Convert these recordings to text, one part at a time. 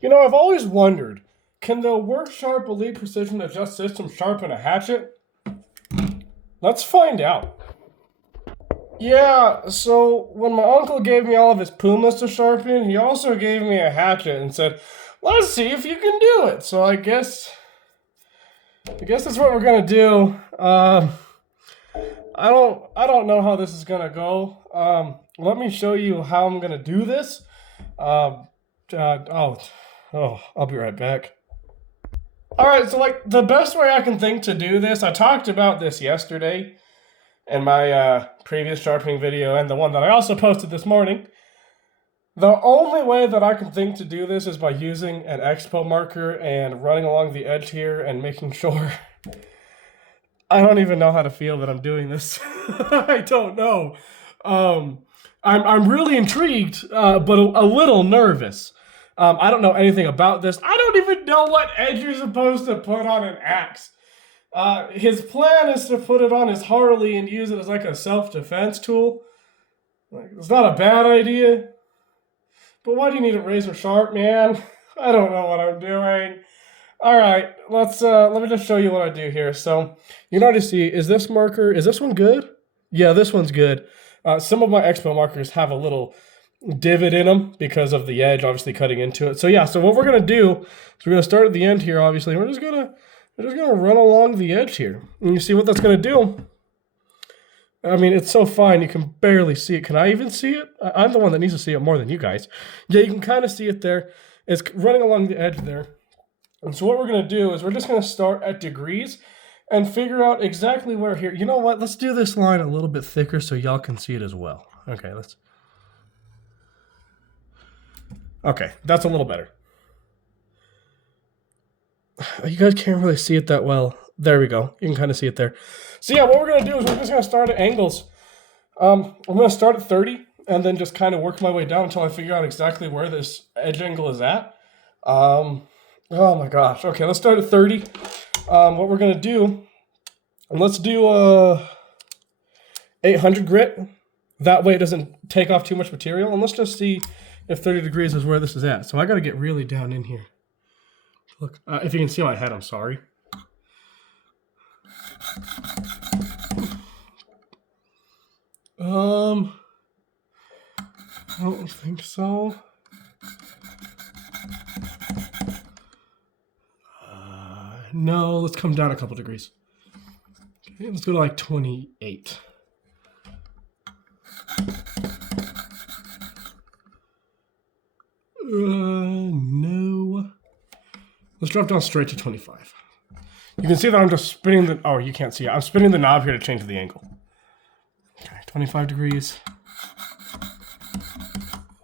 You know, I've always wondered, can the worksharp Elite Precision Adjust System sharpen a hatchet? Let's find out. Yeah, so when my uncle gave me all of his pumas to sharpen, he also gave me a hatchet and said, let's see if you can do it. So I guess that's what we're gonna do. I don't know how this is gonna go. Let me show you how I'm gonna do this. I'll be right back. All right, so like the best way I can think to do this, I talked about this yesterday in my previous sharpening video and the one that I also posted this morning. The only way that I can think to do this is by using an expo marker and running along the edge here and making sure. I don't even know how to feel that I'm doing this. I don't know. I'm really intrigued, but a little nervous. I don't know anything about this. I don't even know what edge you're supposed to put on an axe. His plan is to put it on his Harley and use it as like a self-defense tool. Like, it's not a bad idea. But why do you need a razor sharp, man? I don't know what I'm doing. All right, let me just show you what I do here. So you can already see, is this one good? Yeah, this one's good. Some of my expo markers have a little divot in them because of the edge obviously cutting into it. So yeah, so what we're gonna do is we're gonna start at the end here, obviously. We're just gonna run along the edge here. And you see what that's gonna do? I mean, it's so fine, you can barely see it. Can I even see it? I'm the one that needs to see it more than you guys. Yeah, you can kind of see it there. It's running along the edge there. And so what we're going to do is we're just going to start at degrees and figure out exactly where here. You know what? Let's do this line a little bit thicker so y'all can see it as well. Okay, that's a little better. You guys can't really see it that well. There we go. You can kind of see it there. So yeah, what we're going to do is we're just going to start at angles. I'm going to start at 30 and then just kind of work my way down until I figure out exactly where this edge angle is at. Oh my gosh. Okay, let's start at 30. What we're going to do, let's do 800 grit. That way it doesn't take off too much material. And let's just see if 30 degrees is where this is at. So I got to get really down in here. Look, if you can see my head, I'm sorry. I don't think so. No, let's come down a couple degrees. Okay, let's go to like 28. No. Let's drop down straight to 25. You can see that I'm just spinning the... Oh, you can't see it. I'm spinning the knob here to change the angle. Okay, 25 degrees.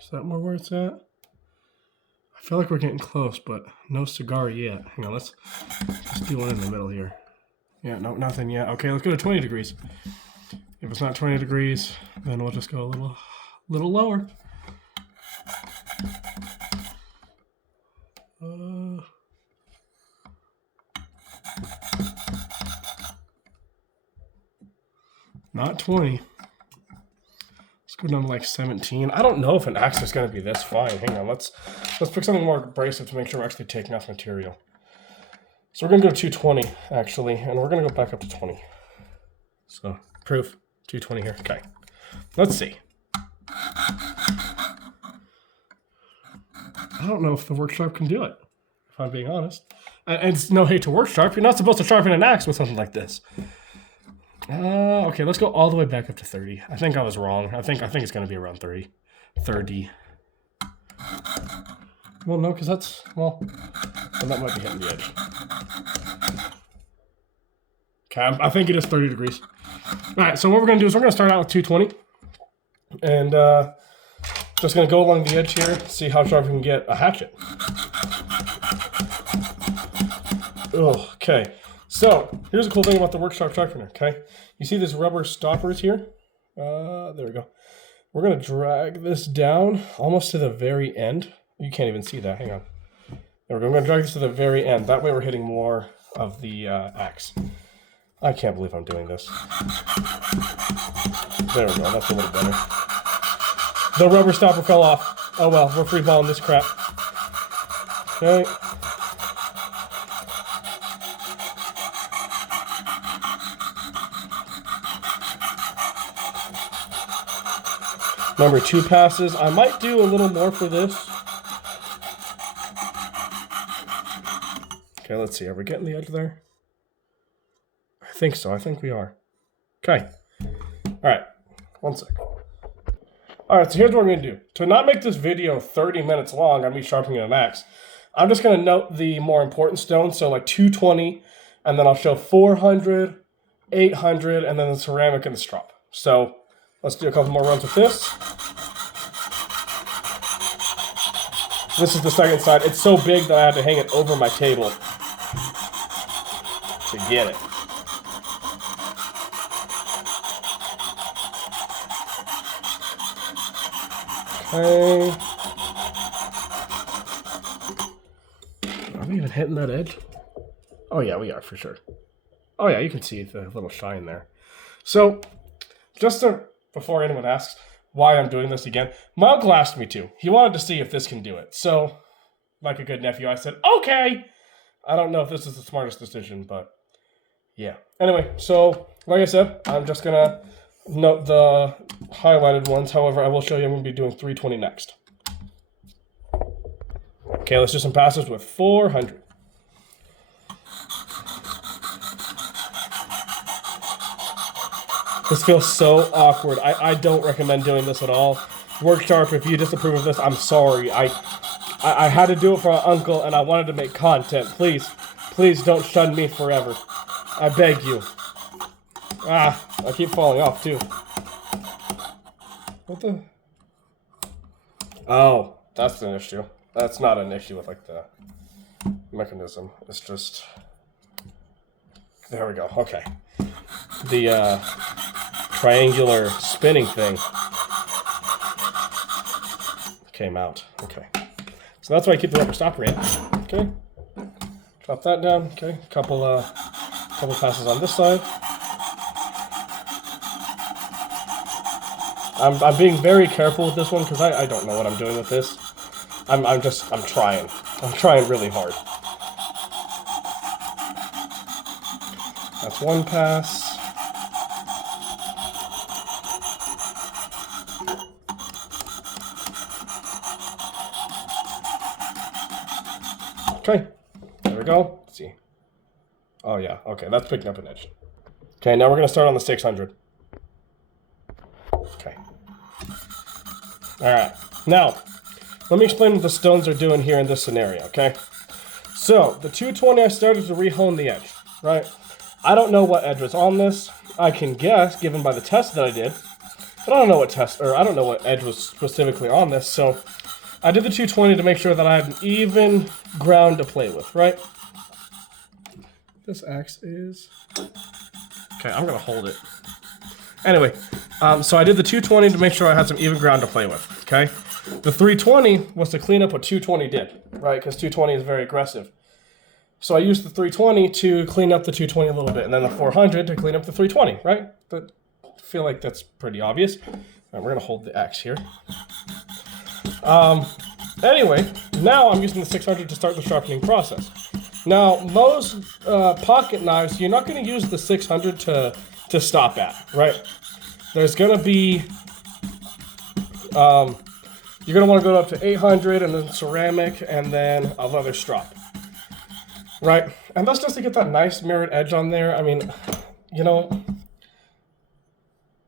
Is that more where it's at? I feel like we're getting close, but no cigar yet. Hang on, let's do one in the middle here. Yeah, no, nothing yet. Okay, let's go to 20 degrees. If it's not 20 degrees, then we'll just go a little lower. Not 20. Let's go down to like 17. I don't know if an axe is going to be this fine. Hang on, let's pick something more abrasive to make sure we're actually taking off material. So we're going to go to 220, actually, and we're going to go back up to 20. So, proof, 220 here. Okay, let's see. I don't know if the worksharp can do it, if I'm being honest. And it's no hate to worksharp. You're not supposed to sharpen an axe with something like this. Okay, let's go all the way back up to 30. I think I was wrong. I think it's going to be around 30. 30. Well, no, because that's, well, that might be hitting the edge. Okay, I think it is 30 degrees. All right, so what we're going to do is we're going to start out with 220. And just going to go along the edge here, see how sharp we can get a hatchet. Okay. So, here's a cool thing about the worksharp sharpener, okay? You see these rubber stoppers here? There we go. We're going to drag this down almost to the very end. You can't even see that. Hang on. There we go. I'm going to drag this to the very end. That way we're hitting more of the axe. I can't believe I'm doing this. There we go. That's a little better. The rubber stopper fell off. Oh well, we're free balling this crap. Okay. Remember, 2 passes. I might do a little more for this. Okay, let's see. Are we getting the edge there? I think so. I think we are. Okay. All right. 1 sec. All right, so here's what we're going to do. To not make this video 30 minutes long on me sharpening an axe, I'm just going to note the more important stones, so like 220, and then I'll show 400, 800, and then the ceramic and the strop. So let's do a couple more runs with this. This is the second side. It's so big that I had to hang it over my table to get it. Okay. Are we even hitting that edge? Oh yeah, we are for sure. Oh yeah, you can see the little shine there. So, before anyone asks why I'm doing this again, my uncle asked me to. He wanted to see if this can do it. So, like a good nephew, I said, okay. I don't know if this is the smartest decision, but yeah. Anyway, so like I said, I'm just gonna note the highlighted ones. However, I will show you I'm going to be doing 320 next. Okay, let's do some passes with 400. This feels so awkward. I don't recommend doing this at all. Worksharp, if you disapprove of this, I'm sorry. I had to do it for my uncle, and I wanted to make content. Please, please don't shun me forever. I beg you. Ah, I keep falling off, too. What the? Oh, that's an issue. That's not an issue with, like, the mechanism. It's just... There we go. Okay. The, triangular spinning thing came out. Okay. So that's why I keep the rubber stopper in. Okay. Drop that down. Okay. Couple passes on this side. I'm being very careful with this one because I don't know what I'm doing with this. I'm trying. I'm trying really hard. That's one pass. Okay, there we go. Let's see. Oh yeah, okay, that's picking up an edge. Okay, now we're gonna start on the 600. Okay. All right, now, let me explain what the stones are doing here in this scenario, okay? So, the 220, I started to re-hone the edge, right? I don't know what edge was on this. I can guess, given by the test that I did, but I don't know what edge was specifically on this, so I did the 220 to make sure that I had an even ground to play with, right? This axe is... Okay, I'm gonna hold it. Anyway, so I did the 220 to make sure I had some even ground to play with, okay? The 320 was to clean up what 220 did, right? Because 220 is very aggressive. So I used the 320 to clean up the 220 a little bit, and then the 400 to clean up the 320, right? But I feel like that's pretty obvious. All right, we're gonna hold the axe here. Anyway, now I'm using the 600 to start the sharpening process. Now, most pocket knives, you're not going to use the 600 to stop at, right? There's going to be, you're going to want to go up to 800 and then ceramic and then a leather strop, right? And that's just to get that nice mirrored edge on there. I mean, you know,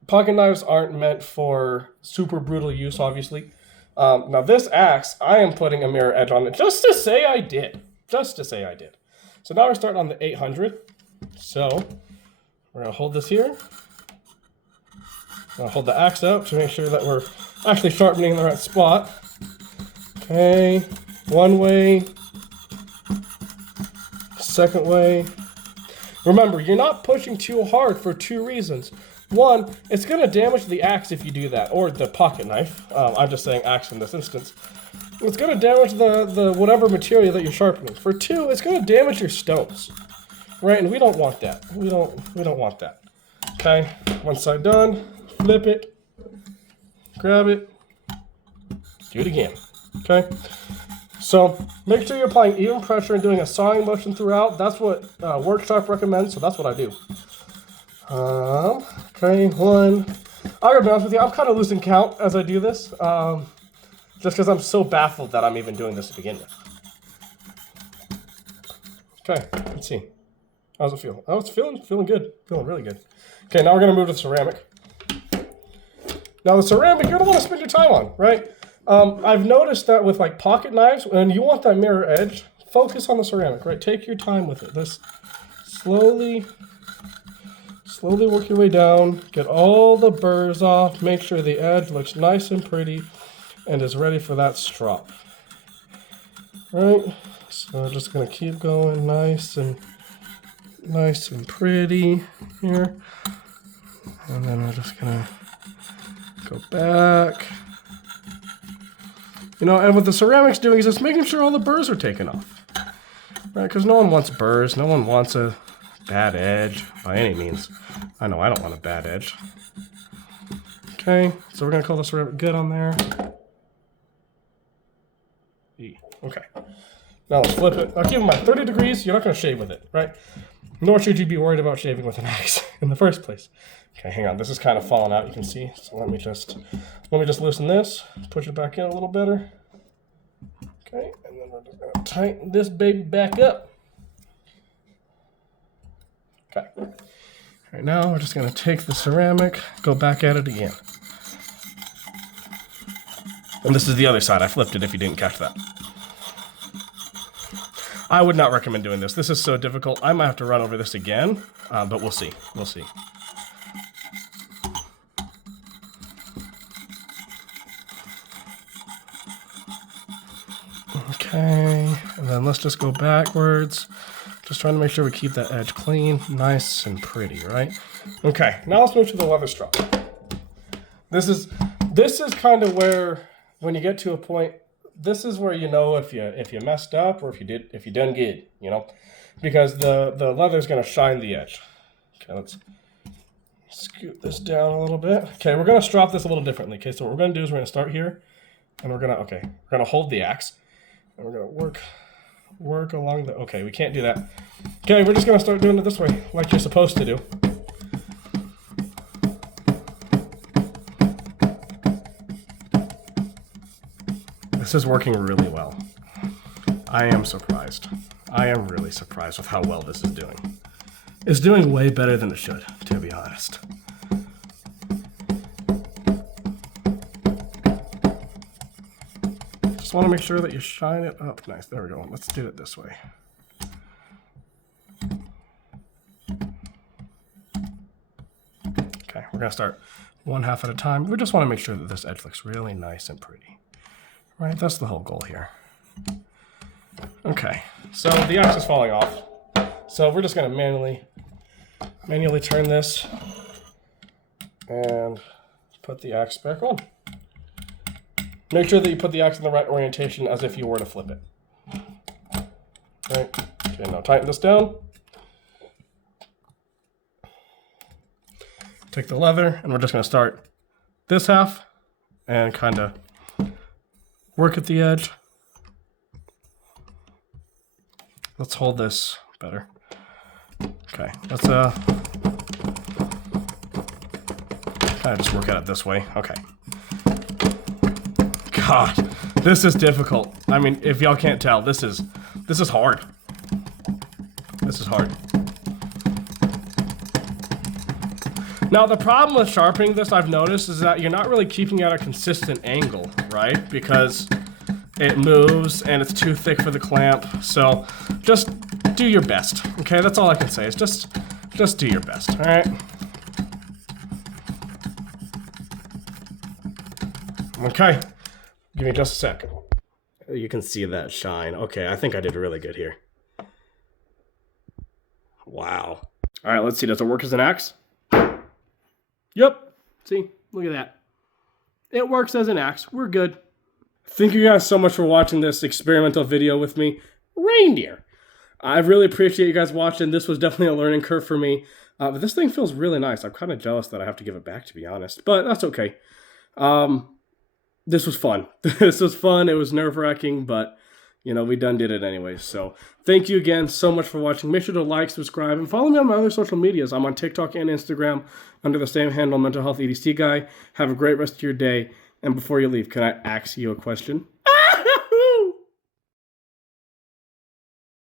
pocket knives aren't meant for super brutal use, obviously. Now this axe, I am putting a mirror edge on it just to say I did. Just to say I did. So now we're starting on the 800. So we're going to hold this here. I'll hold the axe up to make sure that we're actually sharpening in the right spot. Okay, one way, second way. Remember, you're not pushing too hard for 2 reasons. One, it's going to damage the axe if you do that, or the pocket knife. I'm just saying axe in this instance. It's going to damage the whatever material that you're sharpening. For 2, it's going to damage your stones, right? And we don't want that. We don't want that. Okay, one side done. Flip it. Grab it. Do it again. Okay. So make sure you're applying even pressure and doing a sawing motion throughout. That's what worksharp recommends, so that's what I do. Okay, one. I'm gonna be honest with you, I'm kind of losing count as I do this, just because I'm so baffled that I'm even doing this to begin with. Okay, let's see. How's it feel? Oh, it's feeling good. Feeling really good. Okay, now we're gonna move to the ceramic. Now the ceramic, you're gonna want to spend your time on, right? I've noticed that with like pocket knives, when you want that mirror edge, focus on the ceramic, right? Take your time with it. Just slowly work your way down. Get all the burrs off. Make sure the edge looks nice and pretty and is ready for that strop. Right? So just gonna keep going nice and pretty here. And then we're just gonna go back. You know, and what the ceramic's doing is just making sure all the burrs are taken off. Right? Because no one wants burrs. No one wants a bad edge by any means. I know I don't want a bad edge. Okay, so we're going to call the ceramic good on there. E. Okay. Now let's flip it. I'll keep it at 30 degrees. You're not going to shave with it, right? Nor should you be worried about shaving with an axe in the first place. Okay, hang on. This is kind of falling out, you can see. So let me just loosen this, push it back in a little better. Okay, and then we're just going to tighten this baby back up. Okay. All right, now we're just going to take the ceramic, go back at it again. And this is the other side. I flipped it if you didn't catch that. I would not recommend doing this. This is so difficult. I might have to run over this again, but we'll see. We'll see. Okay, and then let's just go backwards. Just trying to make sure we keep that edge clean, nice and pretty, right? Okay, now let's move to the leather strap. This is kind of where, when you get to a point, this is where you know if you messed up or if you done good, you know, because the leather's gonna shine the edge. Okay, let's scoot this down a little bit. Okay, we're gonna strap this a little differently. Okay, so what we're gonna do is we're gonna start here, and we're gonna hold the axe, and we're gonna work along the. Okay, we can't do that. Okay, we're just gonna start doing it this way, like you're supposed to do. This is working really well. I am surprised. I am really surprised with how well this is doing. It's doing way better than it should, to be honest. Just want to make sure that you shine it up nice. There we go. Let's do it this way. Okay, we're going to start one half at a time. We just want to make sure that this edge looks really nice and pretty. Right, that's the whole goal here. Okay, so the axe is falling off. So we're just going to manually turn this and put the axe back on. Make sure that you put the axe in the right orientation as if you were to flip it. Right, okay, now tighten this down. Take the leather, and we're just going to start this half and kind of work at the edge. Let's hold this better. Okay, let's kind of just work at it this way. Okay. God, this is difficult. I mean, if y'all can't tell, this is hard. This is hard. Now, the problem with sharpening this, I've noticed, is that you're not really keeping it at a consistent angle, right? Because it moves and it's too thick for the clamp. So just do your best, okay? That's all I can say is just do your best, all right? Okay, give me just a second. You can see that shine. Okay, I think I did really good here. Wow. All right, let's see. Does it work as an axe? Yep. See, look at that. It works as an axe. We're good. Thank you guys so much for watching this experimental video with me. Reindeer. I really appreciate you guys watching. This was definitely a learning curve for me. But this thing feels really nice. I'm kind of jealous that I have to give it back, to be honest. But that's okay. This was fun. This was fun. It was nerve-wracking, but we done did it anyways. So thank you again so much for watching. Make sure to like, subscribe, and follow me on my other social medias. I'm on TikTok and Instagram under the same handle, MentalHealthEDCGuy. Have a great rest of your day. And before you leave, can I ask you a question?